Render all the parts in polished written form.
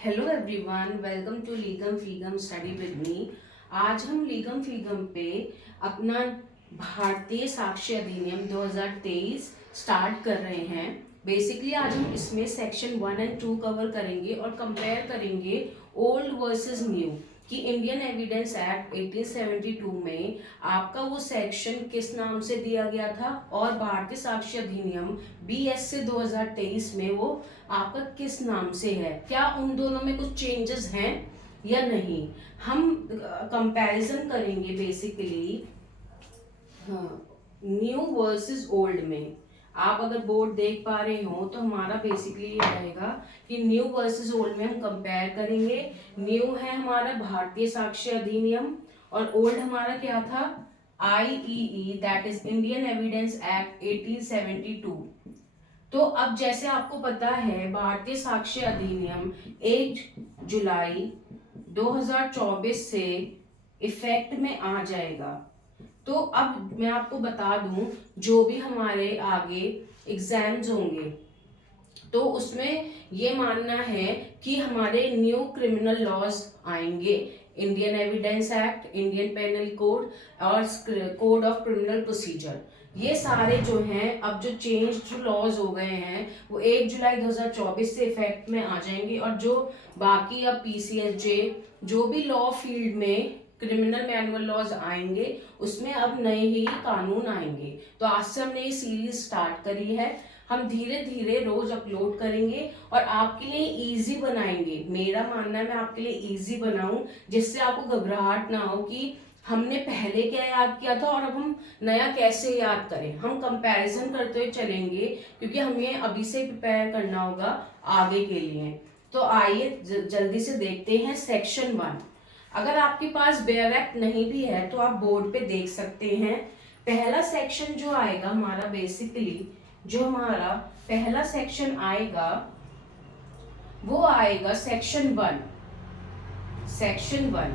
Hello everyone, welcome to लीगम फीगम study with me. आज हम लीगम फीगम पे अपना भारतीय साक्ष्य अधिनियम 2023 स्टार्ट कर रहे हैं। बेसिकली आज हम इसमें सेक्शन 1 और 2 कवर करेंगे और कंपेयर करेंगे ओल्ड वर्सेस न्यू कि इंडियन एविडेंस एक्ट 1872 में आपका वो सेक्शन किस नाम से दिया गया था और भारतीय साक्ष्य अधिनियम BS से 2023 में वो आपका किस नाम से है, क्या उन दोनों में कुछ चेंजेस हैं या नहीं। हम कंपैरिजन करेंगे बेसिकली न्यू वर्सेस ओल्ड में। आप अगर बोर्ड देख पा रहे हो तो हमारा बेसिकली ये रहेगा कि न्यू वर्सेस ओल्ड में हम कंपेयर करेंगे। न्यू है हमारा भारतीय साक्ष्य अधिनियम और ओल्ड हमारा क्या था, IEE, that is Indian evidence act 1872। तो अब जैसे आपको पता है भारतीय साक्ष्य अधिनियम 1 जुलाई 2024 से इफेक्ट में आ जाएगा। तो अब मैं आपको बता दूं, जो भी हमारे आगे एग्जाम्स होंगे तो उसमें ये मानना है कि हमारे न्यू क्रिमिनल लॉज आएंगे। Indian evidence act, Indian penal code और कोड ऑफ क्रिमिनल प्रोसीजर, ये सारे जो हैं अब जो चेंज जो लॉज हो गए हैं वो 1 जुलाई 2024 से इफेक्ट में आ जाएंगे। और जो बाकी अब PCSJ जो भी लॉ फील्ड में क्रिमिनल मैनुअल लॉज आएंगे उसमें अब नए ही कानून आएंगे। तो आज से हमने ये सीरीज स्टार्ट करी है। हम धीरे धीरे रोज अपलोड करेंगे और आपके लिए इजी बनाएंगे। मेरा मानना है मैं आपके लिए इजी बनाऊं जिससे आपको घबराहट ना हो कि हमने पहले क्या याद किया था और अब हम नया कैसे याद करें। हम कंपैरिजन करते हुए चलेंगे क्योंकि हमें अभी से प्रिपेयर करना होगा आगे के लिए। तो आइए जल्दी से देखते हैं सेक्शन 1। अगर आपके पास बेयर एक्ट नहीं भी है तो आप बोर्ड पे देख सकते हैं। पहला सेक्शन जो आएगा हमारा, बेसिकली जो हमारा पहला सेक्शन आएगा वो आएगा सेक्शन 1। सेक्शन 1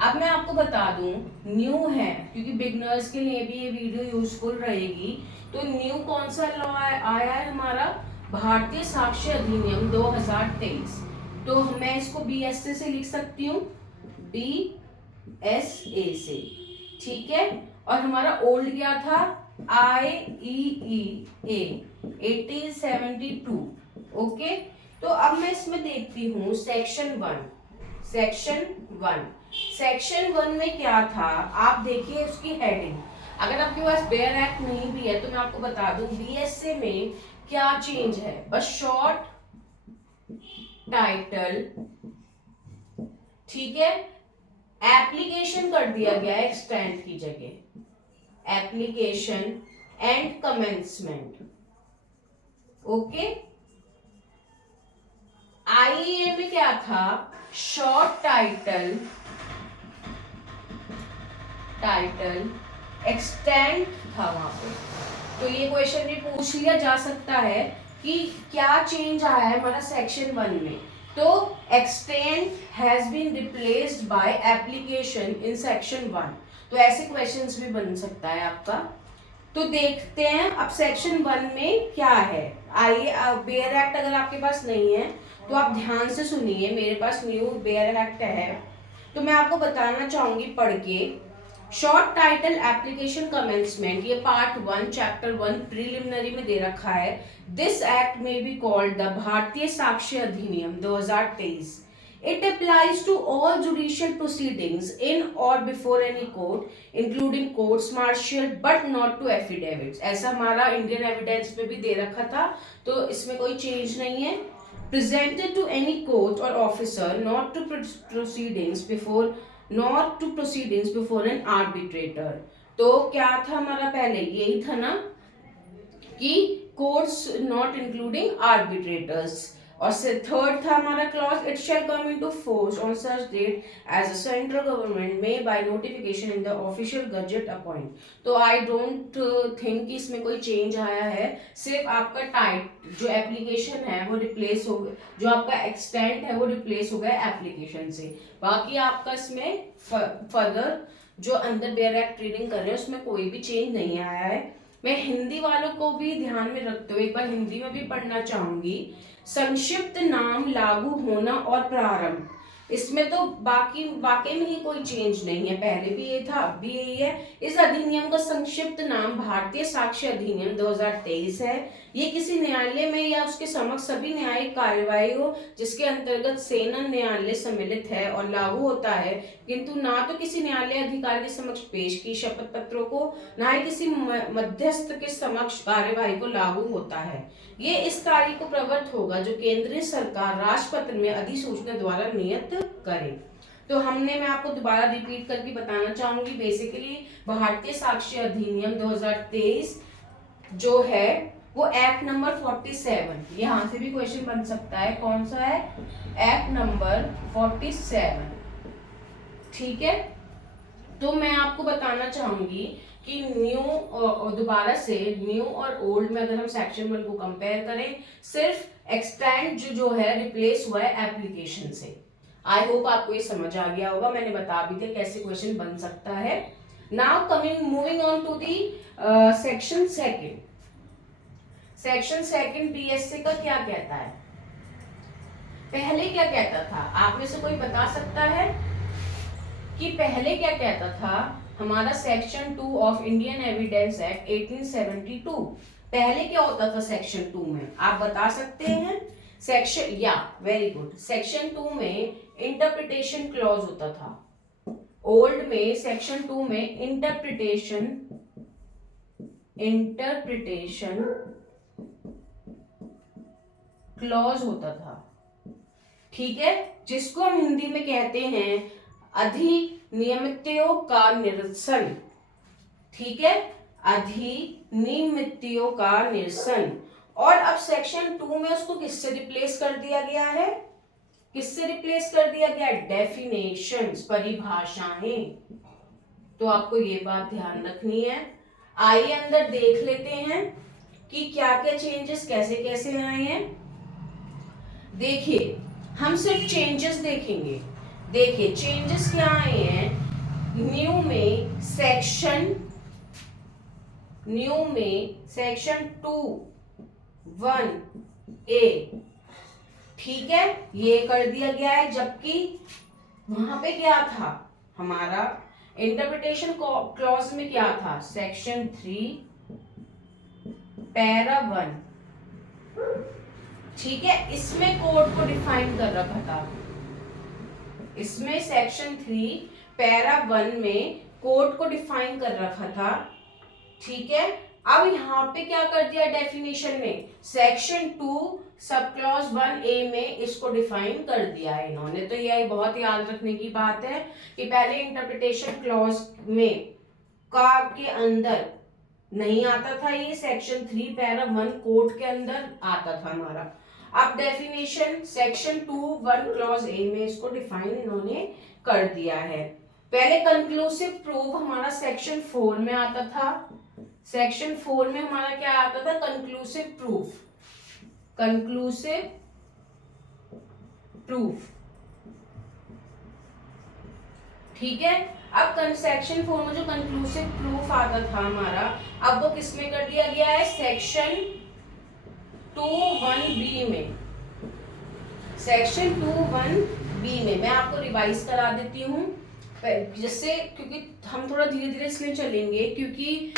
अब मैं आपको बता दूं न्यू है क्योंकि बिगनर्स के लिए भी ये वीडियो यूजफुल रहेगी। तो न्यू कौन सा लॉ आया है हमारा, भारतीय साक्ष्य अधिनियम 2023। तो मैं इसको BSA से लिख सकती हूँ, BSA से, ठीक है। और हमारा ओल्ड क्या था, IEEA 1872। ओके, तो अब मैं इसमें देखती हूँ सेक्शन 1। सेक्शन 1 सेक्शन 1 में क्या था, आप देखिए उसकी हेडिंग। अगर आपके पास बेयर एक्ट नहीं भी है तो मैं आपको बता दूं BSA में क्या चेंज है। बस शॉर्ट टाइटल, ठीक है, एप्लीकेशन कर दिया गया है एक्सटेंड की जगह, application and commencement. Okay, IEA में क्या था, शॉर्ट टाइटल, एक्सटेंड था वहां पे। तो ये क्वेश्चन भी पूछ लिया जा सकता है कि क्या चेंज आया है हमारा सेक्शन 1 में। तो extend has been replaced by application in section 1। तो ऐसे क्वेश्चंस भी बन सकता है आपका। तो देखते हैं अब सेक्शन 1 में क्या है। आइए, बेयर एक्ट अगर आपके पास नहीं है तो आप ध्यान से सुनिए, मेरे पास न्यू बेयर एक्ट है तो मैं आपको बताना चाहूंगी पढ़ के। शॉर्ट टाइटल एप्लीकेशन कमेंसमेंट, ये पार्ट 1 चैप्टर 1 प्रीलिमिनरी में दे रखा है। दिस एक्ट में बी कॉल्ड द भारतीय साक्ष्य अधिनियम 2023। It applies to all judicial proceedings in or before any court, including courts martial, but not to affidavits. ऐसा हमारा इंडियन एविडेंस में भी दे रखा था, तो इसमें कोई चेंज नहीं है। Presented to any court or officer, not to proceedings before an arbitrator। तो क्या था हमारा पहले, यही था ना कि कोर्ट्स नॉट इंक्लूडिंग आर्बिट्रेटर्स। और थर्ड था हमारा clause, it shall come into force on such date as a central government में by notification in the official gazette appoint. तो आई डोंट थिंक कि इसमें कोई चेंज आया है, सिर्फ आपका टाइप जो एप्लीकेशन है वो रिप्लेस हो गया, जो आपका एक्सटेंट है वो रिप्लेस हो गया एप्लीकेशन से। बाकी आपका इसमें फर्दर जो अंदर बेयर एक्ट रीडिंग कर रहे हैं उसमें कोई भी चेंज नहीं आया है। मैं हिंदी वालों को भी ध्यान में रखते हुए एक बार हिंदी में भी पढ़ना चाहूंगी। संक्षिप्त नाम लागू होना और प्रारंभ, इसमें तो बाकी वाकई में ही कोई चेंज नहीं है, पहले भी ये था अब भी यही है। इस अधिनियम का संक्षिप्त नाम भारतीय साक्ष्य अधिनियम 2023 है। ये किसी न्यायालय में या उसके समक्ष सभी न्यायिक कार्यवाही जिसके अंतर्गत सेना न्यायालय सम्मिलित है और लागू होता है, किंतु ना तो किसी न्यायालय अधिकारी के समक्ष पेश की शपथ पत्रों को, ना ही किसी मध्यस्थ के समक्ष कार्यवाही को लागू होता है। ये इस कार्य को प्रवृत्त होगा जो केंद्रीय सरकार राजपत्र में अधिसूचना द्वारा नियत करे। तो मैं आपको दोबारा रिपीट करके बताना चाहूंगी, बेसिकली भारतीय साक्ष्य अधिनियम 2023 जो है वो एक्ट नंबर 47, यहां से भी क्वेश्चन बन सकता है, कौन सा है, एक्ट नंबर 47, ठीक है। तो मैं आपको बताना चाहूंगी कि न्यू, दोबारा से न्यू और ओल्ड में अगर हम सेक्शन 1 को कंपेयर करें, सिर्फ एक्सटेंड जो है रिप्लेस हुआ है एप्लीकेशन से। आई होप आपको ये समझ आ गया होगा, मैंने बता भी दिया कैसे क्वेश्चन बन सकता है। Now moving on to the section second. Section second BSC का क्या कहता है, पहले क्या कहता था, आप में से कोई बता सकता है कि पहले क्या कहता था? हमारा section 2 of Indian evidence act 1872, पहले क्या होता था सेक्शन 2 में, आप बता सकते हैं? सेक्शन, या वेरी गुड, सेक्शन 2 में इंटरप्रिटेशन क्लॉज होता था। ओल्ड में सेक्शन 2 में इंटरप्रिटेशन क्लॉज होता था, ठीक है, जिसको हम हिंदी में कहते हैं अधिनियमितों का निरसन, ठीक है, अधिनियमितों का निरसन। और अब सेक्शन 2 में उसको किससे रिप्लेस कर दिया गया है? किससे रिप्लेस कर दिया गया? डेफिनेशंस, परिभाषाएं। तो आपको ये बात ध्यान रखनी है। आइए अंदर देख लेते हैं कि क्या क्या चेंजेस कैसे कैसे आए हैं। देखिए, हम सिर्फ चेंजेस देखेंगे। देखिए चेंजेस क्या आए हैं। न्यू में सेक्शन 2(1)(a), ठीक है, ये कर दिया गया है, जबकि वहां पे क्या था हमारा इंटरप्रिटेशन क्लॉज में क्या था? सेक्शन 3(1), ठीक है, इसमें कोड को डिफाइन कर रखा था। इसमें सेक्शन 3(1) में कोड को डिफाइन कर रखा था, ठीक है। अब यहाँ पे क्या कर दिया डेफिनेशन में? सेक्शन 2 सब क्लॉज 1(a) में इसको डिफाइन कर दिया है इन्होंने। तो यह बहुत याद रखने की बात है कि पहले इंटरप्रिटेशन क्लॉज में के अंदर नहीं आता था, ये सेक्शन 3(1) कोड के अंदर आता था हमारा। अब डेफिनेशन सेक्शन 2(1) क्लॉज ए में इसको डिफाइन इन्होंने कर दिया है। पहले कंक्लूसिव प्रूफ हमारा सेक्शन 4 में आता था। सेक्शन 4 में हमारा क्या आता था? कंक्लूसिव प्रूफ, ठीक है। अब सेक्शन 4 में जो कंक्लूसिव प्रूफ आता था हमारा, अब वो किसमें कर दिया गया है? सेक्शन 2(1)(b) में। सेक्शन 2(1)(b) में मैं आपको रिवाइज करा देती हूँ, जिससे, क्योंकि हम थोड़ा धीरे धीरे इसलिए चलेंगे क्योंकि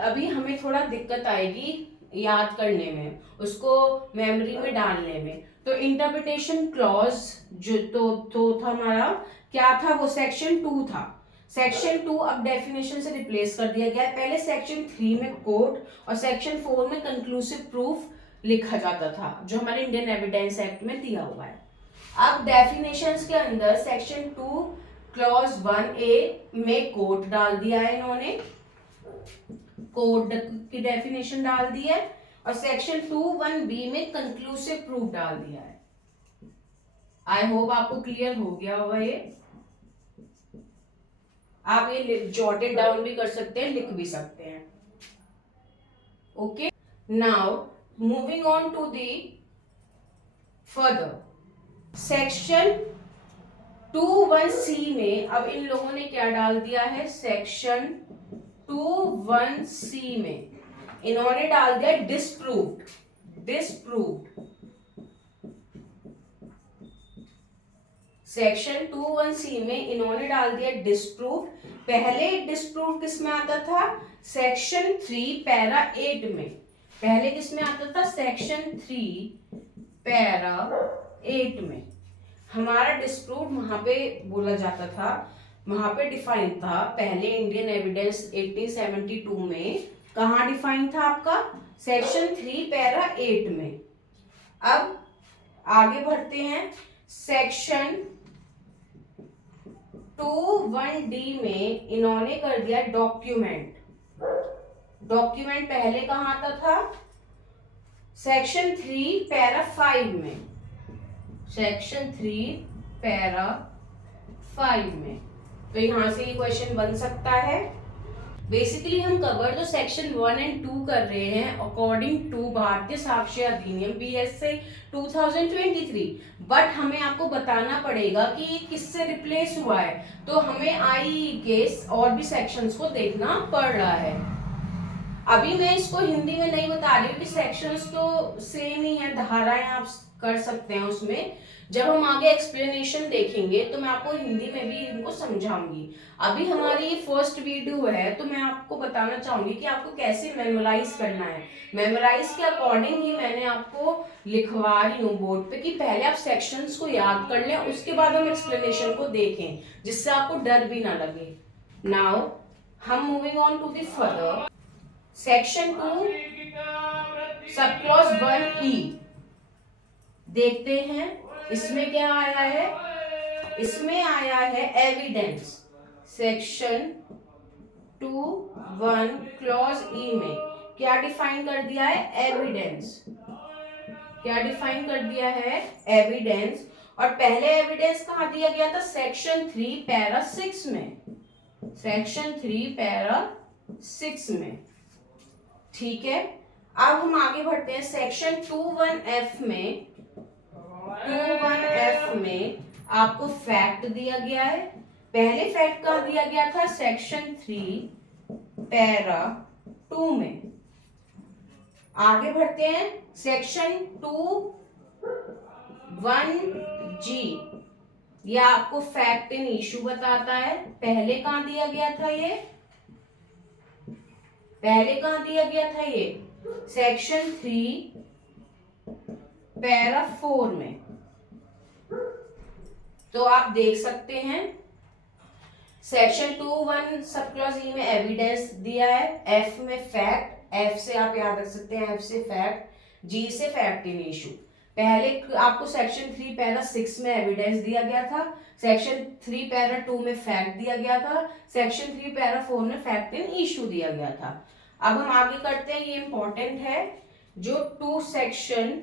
अभी हमें थोड़ा दिक्कत आएगी याद करने में, उसको मेमोरी में डालने में। तो इंटरप्रिटेशन क्लॉज जो तो था हमारा, क्या था वो? सेक्शन 2 था। सेक्शन 2 अब डेफिनेशन से रिप्लेस कर दिया गया। पहले सेक्शन 3 में कोड और सेक्शन 4 में कंक्लूसिव प्रूफ लिखा जाता था, जो हमारे इंडियन एविडेंस एक्ट में दिया हुआ है। अब डेफिनेशंस के अंदर सेक्शन 2 क्लॉज 1(a) में कोड डाल दिया है इन्होंने, कोड की डेफिनेशन डाल दी है, और सेक्शन 2(1)(b) में कंक्लूसिव प्रूफ डाल दिया है। आई होप आपको क्लियर हो गया होगा ये। आप ये जॉटेड डाउन भी कर सकते हैं, लिख भी सकते हैं। Okay, now moving on to the further section 2(1)(c) में अब इन लोगों ने क्या डाल दिया है? सेक्शन 2(1)(c) में इन्होंने डाल दिया डिसप्रूव्ड। सेक्शन 21C में इन्होंने डाल दिया डिसप्रूव। पहले डिसप्रूव किस में आता था? सेक्शन 3 पैरा 8 में। पहले किस में आता था? सेक्शन 3 पैरा 8 में हमारा डिसप्रूव वहां पे बोला जाता था, वहां पे डिफाइन था। पहले इंडियन एविडेंस 1872 में कहाँ डिफाइन था आपका? सेक्शन 3 पैरा 8 में। अब आगे बढ़ते हैं। सेक्शन 21D में इन्होंने कर दिया डॉक्यूमेंट। डॉक्यूमेंट पहले कहाँ आता था? सेक्शन 3 पैरा 5 में। सेक्शन 3 पैरा 5 में। तो यहां से ये क्वेश्चन बन सकता है। बेसिकली हम कवर तो सेक्शन 1 एंड 2 कर रहे हैं अकॉर्डिंग टू भारतीय साक्ष्य अधिनियम BSA 2023, बट हमें आपको बताना पड़ेगा कि ये किससे रिप्लेस हुआ है, तो हमें आई के और भी सेक्शंस को देखना पड़ रहा है। अभी मैं इसको हिंदी में नहीं बता रही हूँ कि सेक्शंस तो सेम ही है, धाराएं आप कर सकते हैं उसमें। जब हम आगे एक्सप्लेनेशन देखेंगे तो मैं आपको हिंदी में भी इनको समझाऊंगी। अभी हमारी ये फर्स्ट वीडियो है तो मैं आपको बताना चाहूंगी कि आपको कैसे मेमोराइज करना है। मेमोराइज के अकॉर्डिंग ही मैंने आपको लिखवा रही हूँ बोर्ड पे कि पहले आप सेक्शंस को याद कर लें, उसके बाद हम एक्सप्लेनेशन को देखें, जिससे आपको डर भी ना लगे। नाउ हम moving on to the further. Section 2 sub clause 1E देखते हैं। इसमें क्या आया है? इसमें आया है एविडेंस। सेक्शन 21 क्लॉज E में क्या डिफाइन कर दिया है? एविडेंस। क्या डिफाइन कर दिया है? एविडेंस। और पहले एविडेंस कहाँ दिया गया था? सेक्शन 3 पैरा 6 में। सेक्शन 3 पैरा 6 में। ठीक है, अब हम आगे बढ़ते हैं। सेक्शन 21F में 21F में आपको फैक्ट दिया गया है। पहले फैक्ट कहाँ दिया गया था? सेक्शन 3 पैरा 2 में। आगे बढ़ते हैं। सेक्शन 21G ये आपको फैक्ट इन इशू बताता है। पहले कहाँ दिया गया था ये? पहले कहाँ दिया गया था ये? सेक्शन 3 पैरा 4 में। तो आप देख सकते हैं सेक्शन 21 सब क्लॉज ई में एविडेंस दिया है, एफ में फैक्ट, एफ से आप याद रख सकते हैं, एफ से फैक्ट, जी से फैक्ट इन इशू। पहले आपको सेक्शन 3 पैरा 6 में एविडेंस दिया गया था, सेक्शन 3 पैरा 2 में फैक्ट दिया गया था, सेक्शन 3 पैरा 4 में फैक्ट इन इशू दिया गया था। अब हम आगे करते हैं, ये इंपॉर्टेंट है। जो 2 सेक्शन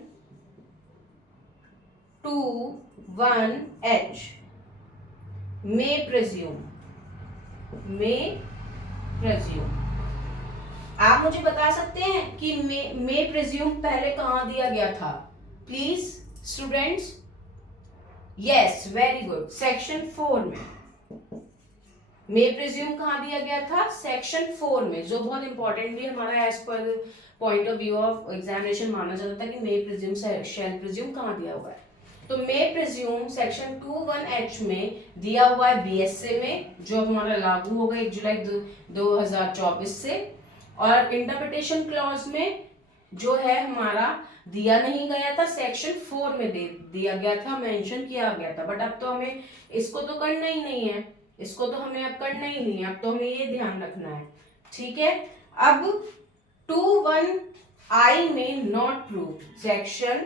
21H में प्रेज्यूम, आप मुझे बता सकते हैं कि मे प्रेज्यूम पहले कहां दिया गया था? Please students. Yes, very good, section 4 में। मे प्रेज्यूम कहां दिया गया था? सेक्शन 4 में, जो बहुत इंपॉर्टेंट भी हमारा एज पर point of view of examination माना जाता है कि मे प्रेज्यूम शैल प्रेज्यूम कहां दिया हुआ है। तो मे प्रिज्यूम सेक्शन 21H में दिया हुआ है BSA में, जो हमारा लागू होगा 1 जुलाई 2024 से। और इंटरप्रिटेशन क्लॉज में जो है हमारा दिया नहीं गया था, सेक्शन 4 में दिया गया था, मेंशन किया गया था। बट अब तो हमें इसको तो करना ही नहीं है, इसको तो हमें अब करना ही नहीं है, अब तो हमें ये ध्यान रखना है। ठीक है, अब 21I में नॉट प्रूव, सेक्शन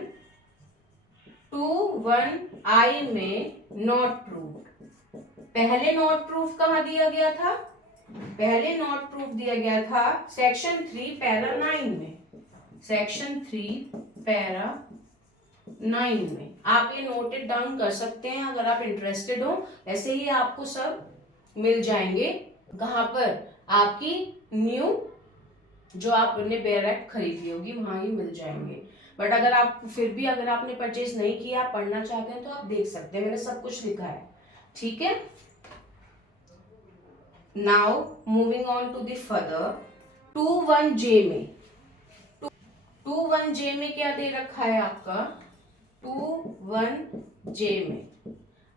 21I में नॉट प्रूफ। पहले नॉट प्रूफ कहां दिया गया था? पहले नॉट प्रूफ दिया गया था सेक्शन 3 पैरा 9 में। सेक्शन 3 पैरा 9 में आप ये नोटेड डाउन कर सकते हैं अगर आप इंटरेस्टेड हो। ऐसे ही आपको सब मिल जाएंगे। कहां पर? आपकी न्यू जो आपने बैरक खरीदी होगी वहां ही मिल जाएंगे। बट अगर आप फिर भी अगर आपने परचेज नहीं किया, आप पढ़ना चाहते हैं तो आप देख सकते हैं, मैंने सब कुछ लिखा है। ठीक है, now moving on to the further. 21J में 21J में क्या दे रखा है आपका? 21J में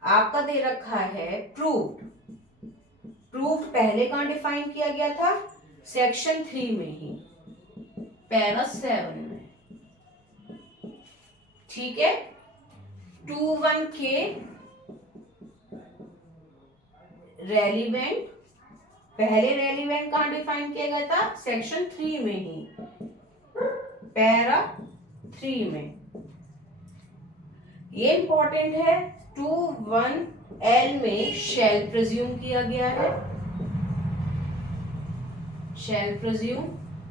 आपका दे रखा है प्रूव्ड। प्रूव्ड पहले कहां डिफाइन किया गया था? सेक्शन 3 में ही, पैरा 7 में। ठीक है, 2(1) के रेलिवेंट, पहले रेलिवेंट कहां डिफाइन किया गया था? सेक्शन 3 में ही, पैरा 3 में। ये इंपॉर्टेंट है। 2(1)L में शैल प्रिज्यूम किया गया है, शैल प्रिज्यूम,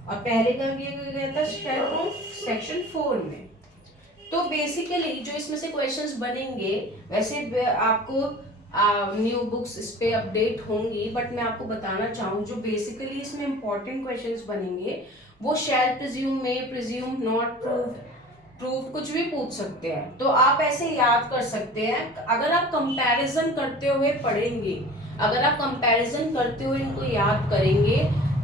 और पहले कहां किया गया था? शैल प्रूफ, सेक्शन 4 में। तो बेसिकली जो इसमें से क्वेश्चंस बनेंगे, वैसे आपको न्यू बुक्स इस पे अपडेट होंगी, बट मैं आपको बताना चाहूँ जो बेसिकली इसमें इंपॉर्टेंट क्वेश्चंस बनेंगे वो शैल प्रिज्यूम में, प्रिज्यूम, नॉट प्रूव्ड, प्रूफ कुछ भी पूछ सकते हैं। तो आप ऐसे याद कर सकते हैं। अगर आप कंपैरिजन करते हुए पढ़ेंगे, अगर आप कंपैरिजन करते हुए इनको याद करेंगे,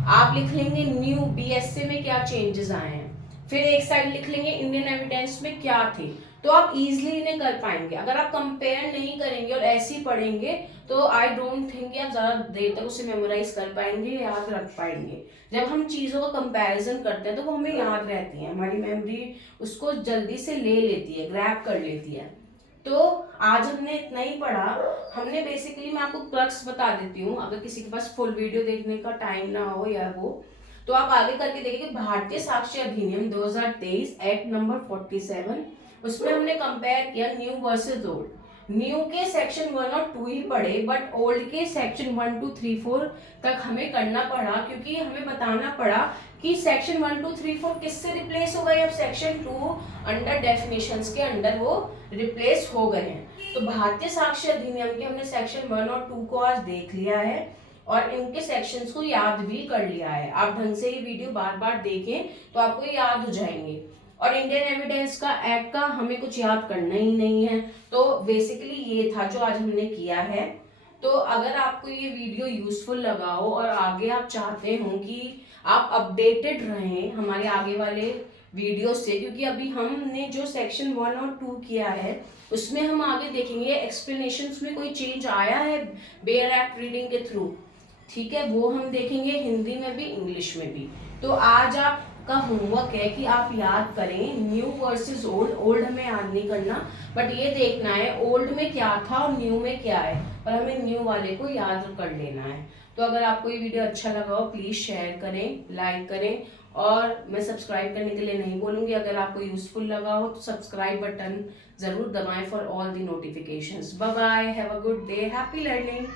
आप लिख लेंगे न्यू बीएसए में क्या चेंजेस आए हैं, फिर एक साइड लिख लेंगे इंडियन एविडेंस में क्या थे, तो आप इजीली इन्हें कर पाएंगे। अगर आप कंपेयर नहीं करेंगे और ऐसे ही पढ़ेंगे तो आई डोंट थिंक आप ज्यादा देर तक उसे मेमोराइज कर पाएंगे, याद रख पाएंगे। जब हम चीजों का कंपैरिजन करते हैं तो वो हमें याद रहती है, हमारी मेमोरी उसको जल्दी से ले लेती है, ग्रैब कर लेती है। तो आज हमने इतना ही पढ़ा। हमने बेसिकली, मैं आपको क्रक्स बता देती हूँ, अगर किसी के पास फुल वीडियो देखने का टाइम ना हो या वो, तो आप आगे करके देखिए। भारतीय साक्ष्य अधिनियम 2023 एक्ट नंबर 47, उसमें हमने कंपेयर किया न्यू वर्सेस ओल्ड। न्यू के सेक्शन 1 और 2 ही पढ़े, बट ओल्ड के सेक्शन 1, 2, 3, 4 तक हमें करना पड़ा, क्योंकि हमें बताना पड़ा कि सेक्शन 1, 2, 3, 4 किससे रिप्लेस हो गए। अब सेक्शन 2 अंडर डेफिनेशंस के अंडर वो रिप्लेस हो गए हैं। तो भारतीय साक्ष्य अधिनियम के हमने सेक्शन 1 और 2 को आज देख लिया है और इनके सेक्शंस को याद भी कर लिया है। आप ढंग से ये वीडियो बार बार देखें तो आपको याद हो जाएंगे। और इंडियन एविडेंस का एक्ट का हमें कुछ याद करना ही नहीं है। तो बेसिकली ये था जो आज हमने किया है। तो अगर आपको ये वीडियो यूजफुल लगा हो और आगे आप चाहते हो कि आप अपडेटेड रहें हमारे आगे वाले वीडियो से, क्योंकि अभी हमने जो सेक्शन 1 और 2 किया है उसमें हम आगे देखेंगे एक्सप्लेनेशंस में कोई चेंज आया है बेयर एक्ट रीडिंग के थ्रू। ठीक है, वो हम देखेंगे हिंदी में भी, इंग्लिश में भी। तो आज आपका होमवर्क है कि आप याद करें न्यू वर्सेस ओल्ड। ओल्ड हमें याद नहीं करना, बट ये देखना है ओल्ड में क्या था और न्यू में क्या है, और हमें न्यू वाले को याद कर लेना है। तो अगर आपको ये वीडियो अच्छा लगा हो प्लीज शेयर करें, लाइक करें, और मैं सब्सक्राइब करने के लिए नहीं बोलूंगी। अगर आपको यूजफुल लगा हो तो सब्सक्राइब बटन जरूर दबाएं for all the notifications. Bye bye, have a good day, happy learning.